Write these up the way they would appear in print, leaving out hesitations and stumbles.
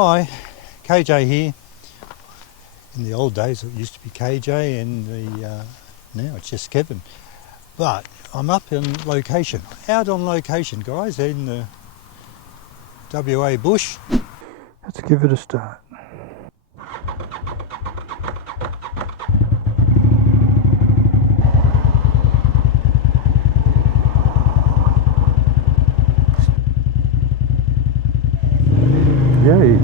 Hi, KJ here. In the old days it used to be KJ and now it's just Kevin. But I'm up in location, out on location guys, in the WA bush. Let's give it a start. Yay.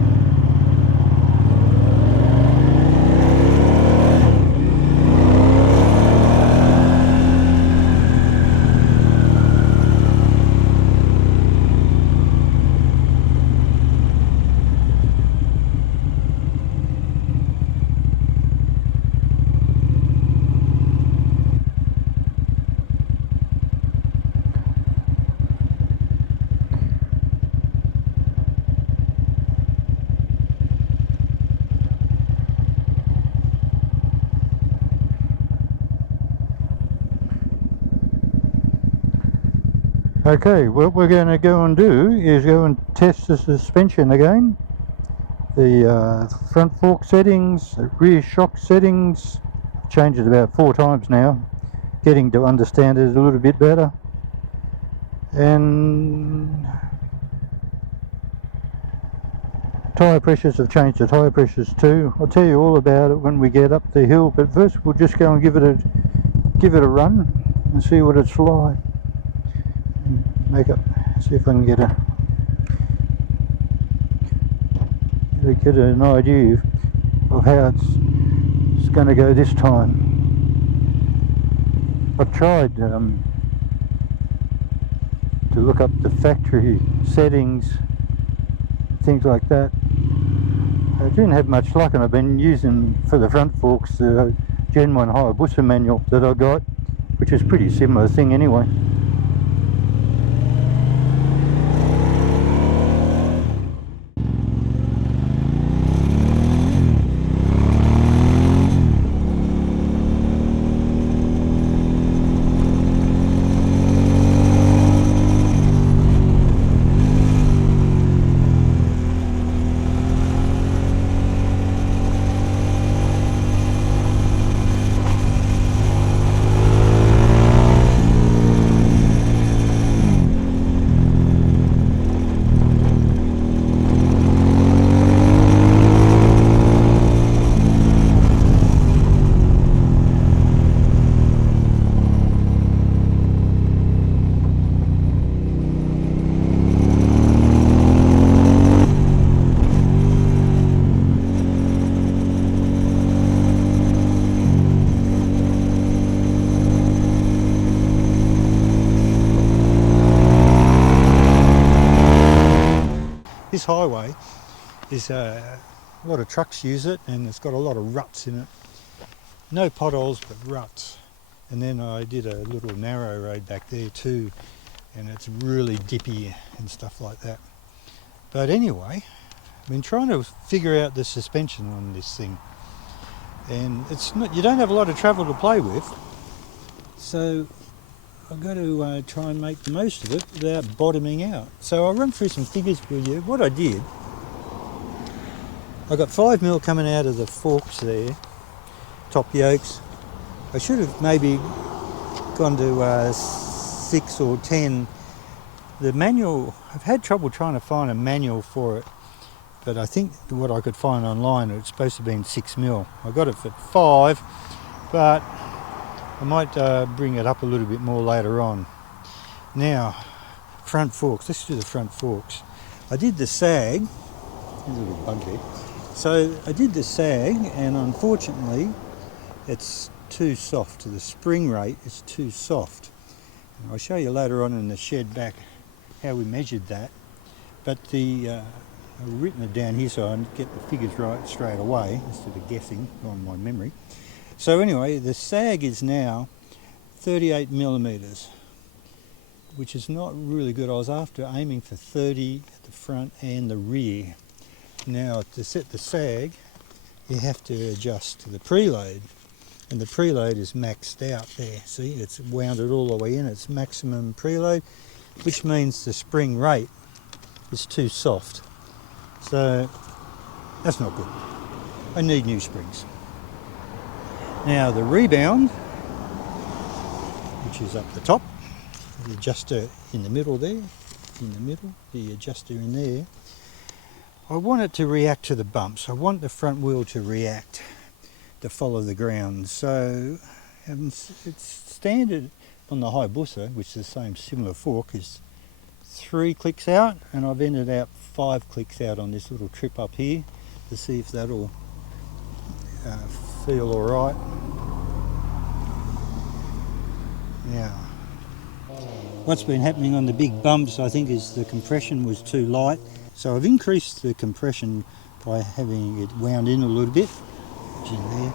Okay, what we're going to go and do is go and test the suspension again. The front fork settings, the rear shock settings, changed it about 4 times now, getting to understand it a little bit better. And tyre pressures, have changed the tyre pressures too. I'll tell you all about it when we get up the hill, but first we'll just go and give it a run and see what it's like. See if I can get an idea of how it's going to go this time. I've tried to look up the factory settings, things like that. I didn't have much luck, and I've been using for the front forks the Gen 1 Hayabusa manual that I got, which is pretty similar thing anyway. This highway is a lot of trucks use it, and it's got a lot of ruts in it. No potholes, but ruts. And then I did a little narrow road back there too, and it's really dippy and stuff like that. But anyway, I've been trying to figure out the suspension on this thing, and it's not, you don't have a lot of travel to play with, so I've got to try and make the most of it without bottoming out. So I'll run through some figures with you. What I did, I got 5mm coming out of the forks there, top yokes. I should have maybe gone to 6 or 10. The manual, I've had trouble trying to find a manual for it, but I think what I could find online, it's supposed to be 6mm. I got it for 5, but I might bring it up a little bit more later on. Now, front forks. Let's do the front forks. I did the sag. There's a little bug there. So I did the sag, and unfortunately, it's too soft. The spring rate is too soft. And I'll show you later on in the shed back how we measured that. But I've written it down here so I can get the figures right straight away instead of guessing on my memory. So anyway, the sag is now 38mm, which is not really good. I was after aiming for 30 at the front and the rear. Now to set the sag, you have to adjust to the preload, and the preload is maxed out there. See, it's wounded all the way in, it's maximum preload, which means the spring rate is too soft. So That's not good. I need new springs. Now the rebound, which is up the top, the adjuster in the middle there, the adjuster in there, I want it to react to the bumps. I want the front wheel to react, to follow the ground. So it's standard on the Hayabusa, which is the same similar fork, is 3 clicks out, and I've ended out 5 clicks out on this little trip up here to see if that'll feel all right. Now, what's been happening on the big bumps, I think, is the compression was too light. So I've increased the compression by having it wound in a little bit, which is there,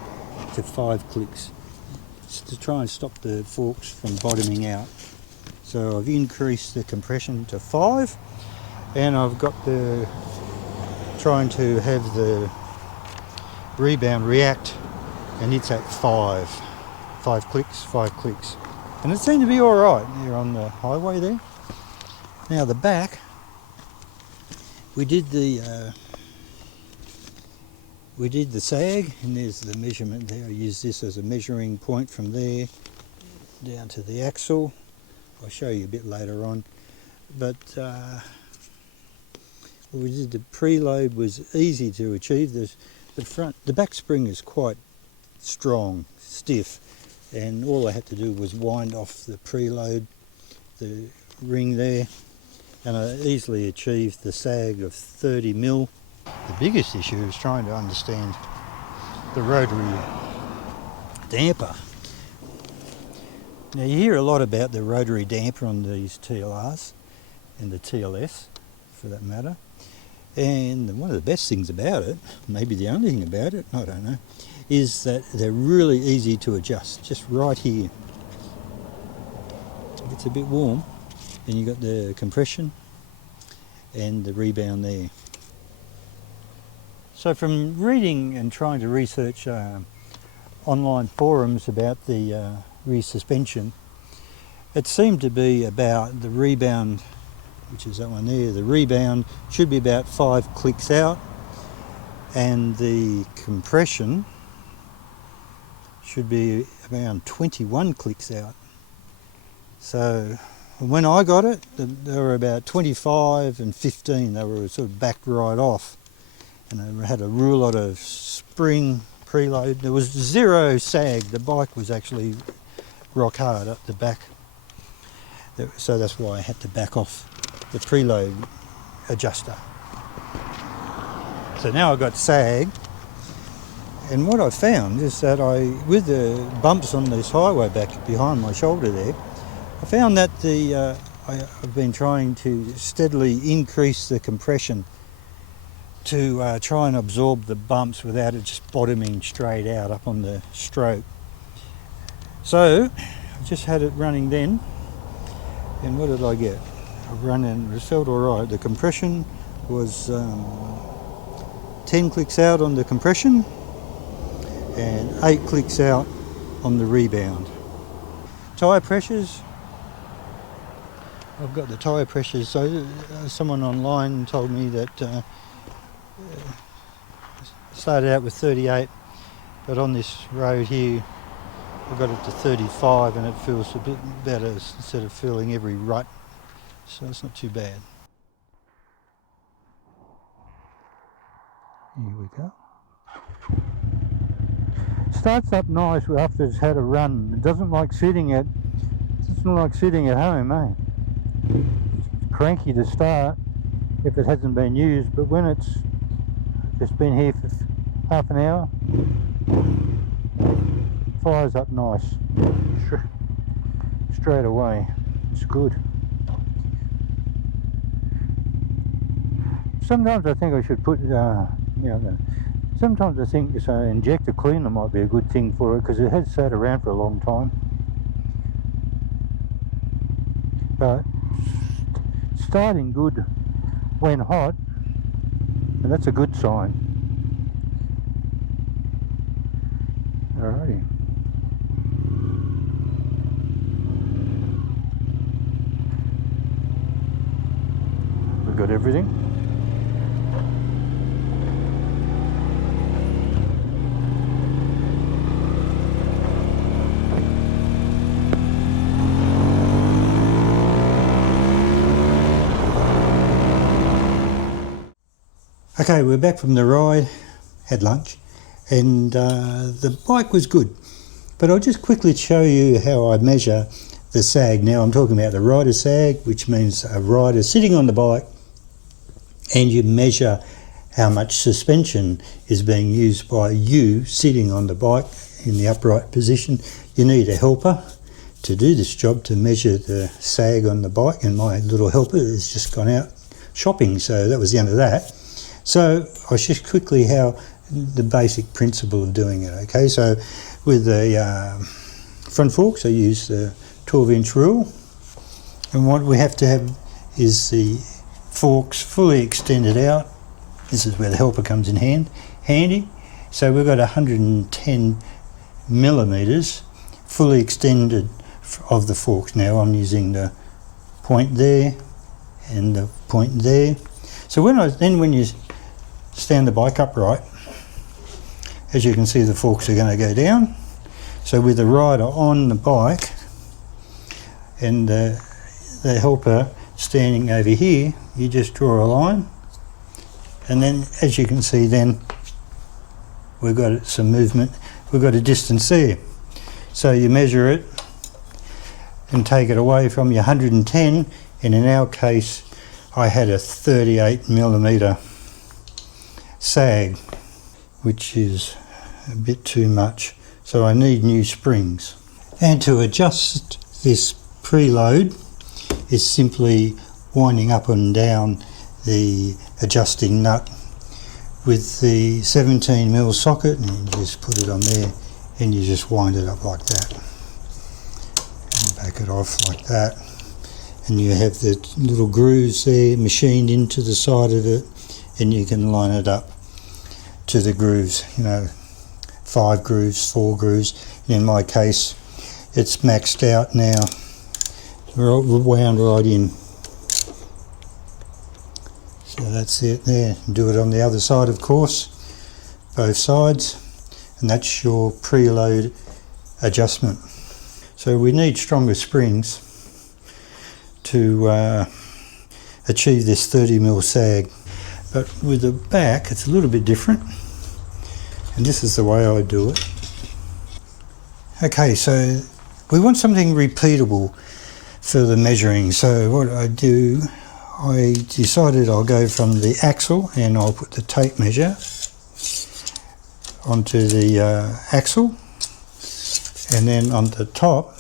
to 5 clicks, just to try and stop the forks from bottoming out. So I've increased the compression to 5, and I've got the trying to have the rebound react, and it's at 5 clicks, and it seemed to be all right there on the highway there. Now the back, we did the sag, and there's the measurement there. I use this as a measuring point from there down to the axle. I'll show you a bit later on, but what we did, the preload was easy to achieve. The back spring is quite strong, stiff, and all I had to do was wind off the preload, the ring there, and I easily achieved the sag of 30mm. The biggest issue is trying to understand the rotary damper. Now you hear a lot about the rotary damper on these TLRs and the TLS for that matter, and one of the best things about it, maybe the only thing about it, I don't know, is that they're really easy to adjust, just right here. If it's a bit warm, and you got the compression and the rebound there. So from reading and trying to research online forums about the rear suspension, it seemed to be about the rebound, which is that one there. The rebound should be about 5 clicks out, and the compression should be around 21 clicks out. So when I got it, they were about 25 and 15. They were sort of backed right off, and they had a real lot of spring preload. There was 0 sag. The bike was actually rock hard up the back, so that's why I had to back off the preload adjuster. So now I've got sag, and what I found is that with the bumps on this highway back behind my shoulder there, I found that I've been trying to steadily increase the compression to try and absorb the bumps without it just bottoming straight out up on the stroke. So I just had it running then, and what did I get? I've run and it felt alright. The compression was 10 clicks out on the compression and 8 clicks out on the rebound. Tyre pressures, I've got the tyre pressures. So someone online told me that started out with 38, but on this road here I got it to 35, and it feels a bit better instead of feeling every rut, so it's not too bad. Here we go. Starts up nice after it's had a run. It doesn't like sitting at home, eh? It's cranky to start if it hasn't been used, but when it's just been here for half an hour, fires up nice straight away. It's good. Sometimes I think I should put sometimes I think this injector cleaner might be a good thing for it, because it has sat around for a long time. But starting good when hot, and that's a good sign. Alrighty. We've got everything. Okay, we're back from the ride, had lunch, and the bike was good. But I'll just quickly show you how I measure the sag. Now I'm talking about the rider sag, which means a rider sitting on the bike, and you measure how much suspension is being used by you sitting on the bike in the upright position. You need a helper to do this job, to measure the sag on the bike, and my little helper has just gone out shopping, so that was the end of that. So I'll just quickly how the basic principle of doing it. Okay, so with the front forks I use the 12-inch rule, and what we have to have is the forks fully extended out. This is where the helper comes in handy. So we've got 110 millimeters fully extended of the forks. Now I'm using the point there and the point there. So when you stand the bike upright, as you can see, the forks are going to go down. So with the rider on the bike and the helper standing over here, you just draw a line, and then as you can see, then we've got some movement, we've got a distance there. So you measure it and take it away from your 110, and in our case I had a 38 millimeter sag, which is a bit too much, so I need new springs. And to adjust this preload is simply winding up and down the adjusting nut with the 17mm socket, and you just put it on there and you just wind it up like that and back it off like that, and you have the little grooves there machined into the side of it, and you can line it up to the grooves, 5 grooves, 4 grooves, and in my case it's maxed out now, wound right in. So that's it there. Do it on the other side, of course, both sides, and that's your preload adjustment. So we need stronger springs to achieve this 30mm sag, but with the back it's a little bit different, and this is the way I do it. Okay, so we want something repeatable for the measuring, so what I do, I decided I'll go from the axle and I'll put the tape measure onto the axle, and then on the top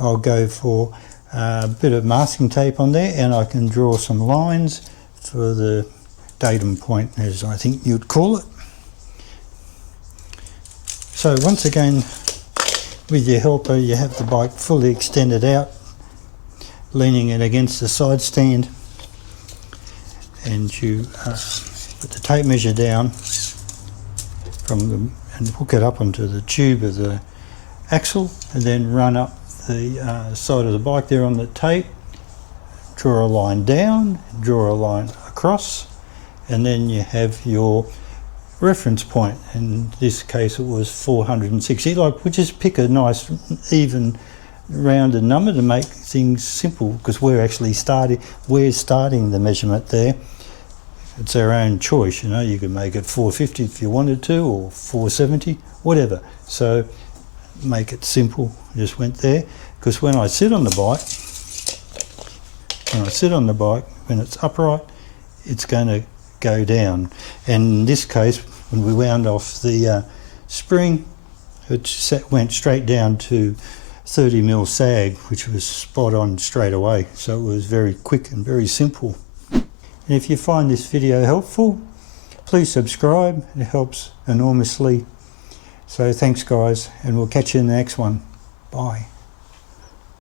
I'll go for a bit of masking tape on there, and I can draw some lines for the datum point, as I think you'd call it. So once again, with your helper you have the bike fully extended out, leaning it against the side stand, and you put the tape measure down and hook it up onto the tube of the axle, and then run up the side of the bike there on the tape, draw a line down, draw a line across, and then you have your reference point. In this case it was 460. Like, we just pick a nice even rounded number to make things simple, because we're starting the measurement there. It's our own choice, you can make it 450 if you wanted to, or 470, whatever. So make it simple. Just went there, because when I sit on the bike, when it's upright, it's going to go down. And in this case, when we wound off the spring, it went straight down to 30mm sag, which was spot on straight away. So it was very quick and very simple. And if you find this video helpful, please subscribe. It helps enormously. So thanks guys, and we'll catch you in the next one. Bye.